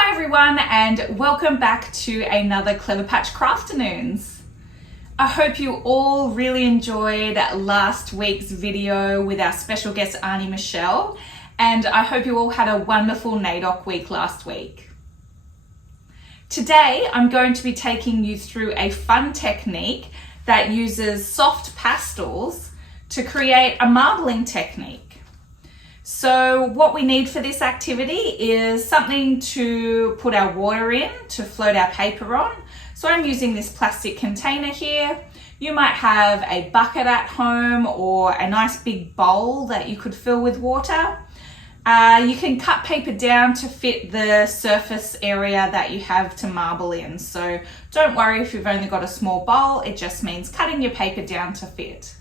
Hi everyone, and welcome back to another CleverPatch Crafternoons. I hope you all really enjoyed last week's video with our special guest Auntie Michelle, and I hope you all had a wonderful NAIDOC week last week. Today I'm going to be taking you through a fun technique that uses soft pastels to create a marbling technique. So what we need for this activity is something to put our water in to float our paper on. So I'm using this plastic container here. You might have a bucket at home or a nice big bowl that you could fill with water. You can cut paper down to fit the surface area that you have to marble in. So don't worry if you've only got a small bowl, it just means cutting your paper down to fit.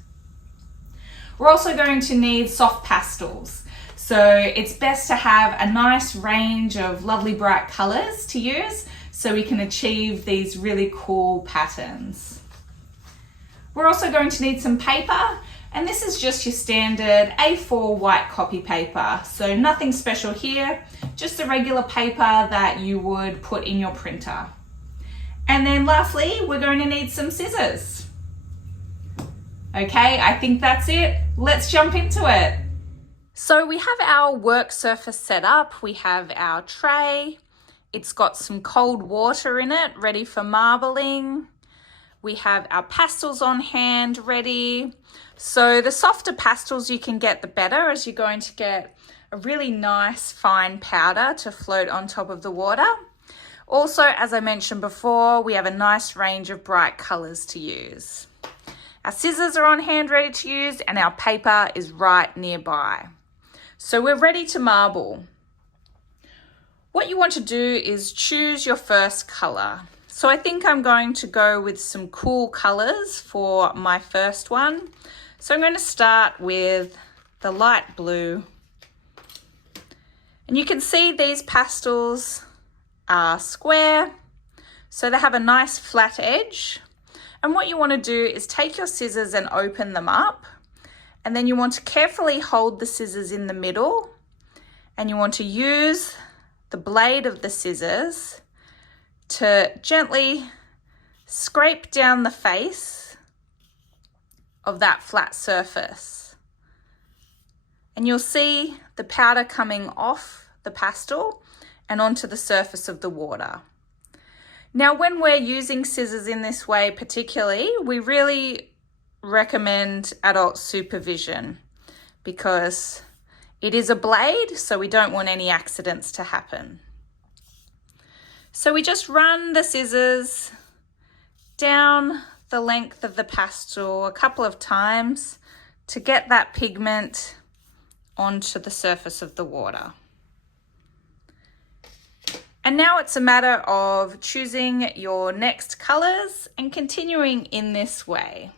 We're also going to need soft pastels. So it's best to have a nice range of lovely bright colors to use so we can achieve these really cool patterns. We're also going to need some paper, and this is just your standard A4 white copy paper. So nothing special here, just a regular paper that you would put in your printer. And then lastly, we're going to need some scissors. Okay, I think that's it. Let's jump into it. So we have our work surface set up, we have our tray, it's got some cold water in it, ready for marbling. We have our pastels on hand, ready. So the softer pastels you can get, the better, as you're going to get a really nice fine powder to float on top of the water. Also, as I mentioned before, we have a nice range of bright colors to use. Our scissors are on hand, ready to use, and our paper is right nearby. So we're ready to marble. What you want to do is choose your first color. So I think I'm going to go with some cool colors for my first one. So I'm going to start with the light blue. And you can see these pastels are square, so they have a nice flat edge. And what you want to do is take your scissors and open them up. And then you want to carefully hold the scissors in the middle, and you want to use the blade of the scissors to gently scrape down the face of that flat surface. And you'll see the powder coming off the pastel and onto the surface of the water. Now, when we're using scissors in this way particularly, we really recommend adult supervision because it is a blade, so we don't want any accidents to happen. So we just run the scissors down the length of the pastel a couple of times to get that pigment onto the surface of the water. And now it's a matter of choosing your next colors and continuing in this way.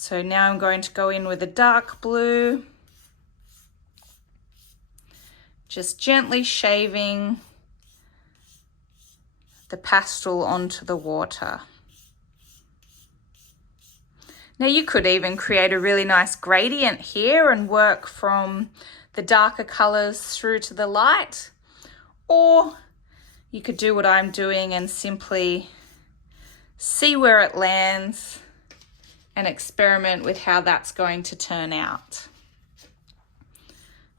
So now I'm going to go in with a dark blue, just gently shaving the pastel onto the water. Now you could even create a really nice gradient here and work from the darker colors through to the light, or you could do what I'm doing and simply see where it lands and experiment with how that's going to turn out.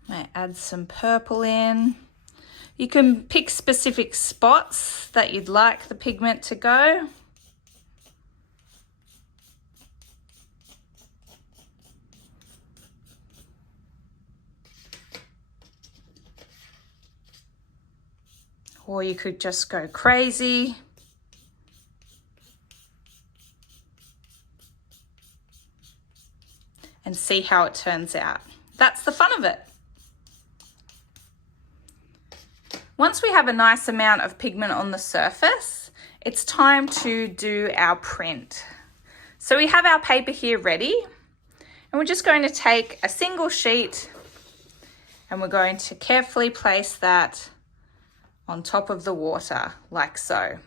Might add some purple in. You can pick specific spots that you'd like the pigment to go. Or you could just go crazy. And see how it turns out. That's the fun of it. Once we have a nice amount of pigment on the surface, it's time to do our print. So we have our paper here ready, and we're just going to take a single sheet and we're going to carefully place that on top of the water like so.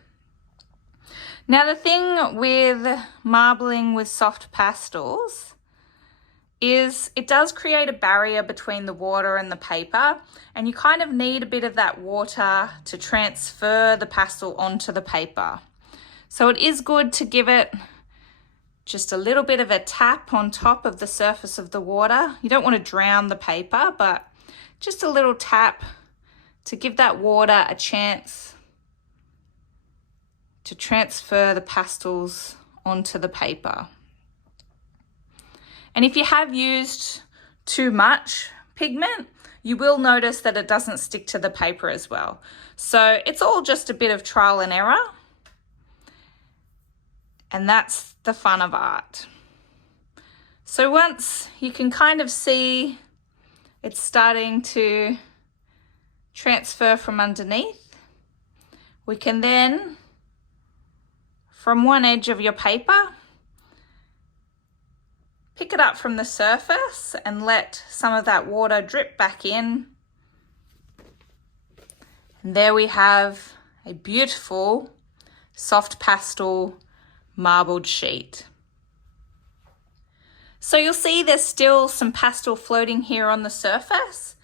Now the thing with marbling with soft pastels is it does create a barrier between the water and the paper, and you kind of need a bit of that water to transfer the pastel onto the paper. So it is good to give it just a little bit of a tap on top of the surface of the water. You don't want to drown the paper, but just a little tap to give that water a chance to transfer the pastels onto the paper. And if you have used too much pigment, you will notice that it doesn't stick to the paper as well. So it's all just a bit of trial and error. And that's the fun of art. So once you can kind of see it's starting to transfer from underneath, we can then, from one edge of your paper, pick it up from the surface and let some of that water drip back in. And there we have a beautiful soft pastel marbled sheet. So you'll see there's still some pastel floating here on the surface.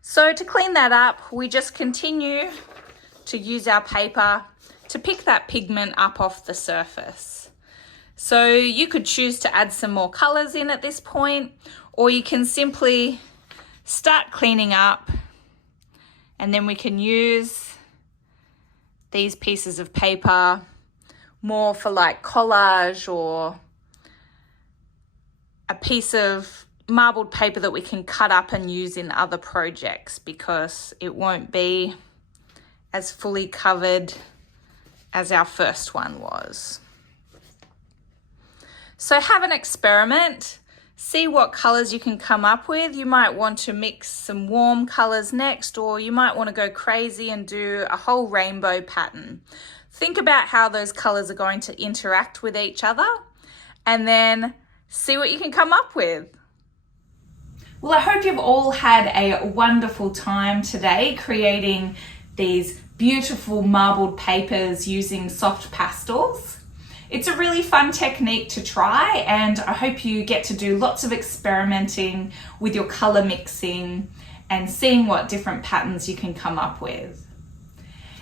So to clean that up, we just continue to use our paper to pick that pigment up off the surface. So you could choose to add some more colors in at this point, or you can simply start cleaning up, and then we can use these pieces of paper more for like collage, or a piece of marbled paper that we can cut up and use in other projects, because it won't be as fully covered as our first one was. So have an experiment, see what colors you can come up with. You might want to mix some warm colors next, or you might want to go crazy and do a whole rainbow pattern. Think about how those colors are going to interact with each other, and then see what you can come up with. Well, I hope you've all had a wonderful time today creating these beautiful marbled papers using soft pastels. It's a really fun technique to try, and I hope you get to do lots of experimenting with your color mixing and seeing what different patterns you can come up with.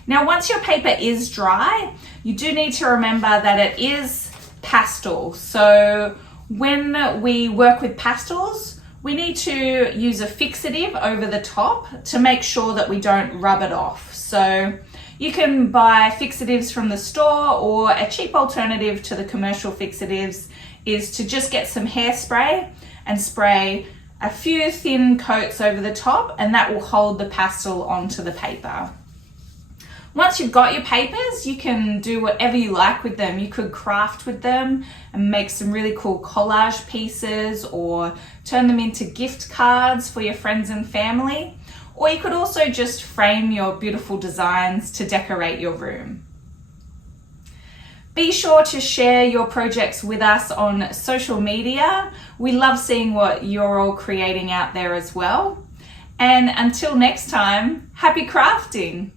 Now, once your paper is dry, you do need to remember that it is pastel. So when we work with pastels, we need to use a fixative over the top to make sure that we don't rub it off. So you can buy fixatives from the store, or a cheap alternative to the commercial fixatives is to just get some hairspray and spray a few thin coats over the top, and that will hold the pastel onto the paper. Once you've got your papers, you can do whatever you like with them. You could craft with them and make some really cool collage pieces, or turn them into gift cards for your friends and family. Or you could also just frame your beautiful designs to decorate your room. Be sure to share your projects with us on social media. We love seeing what you're all creating out there as well. And until next time, happy crafting!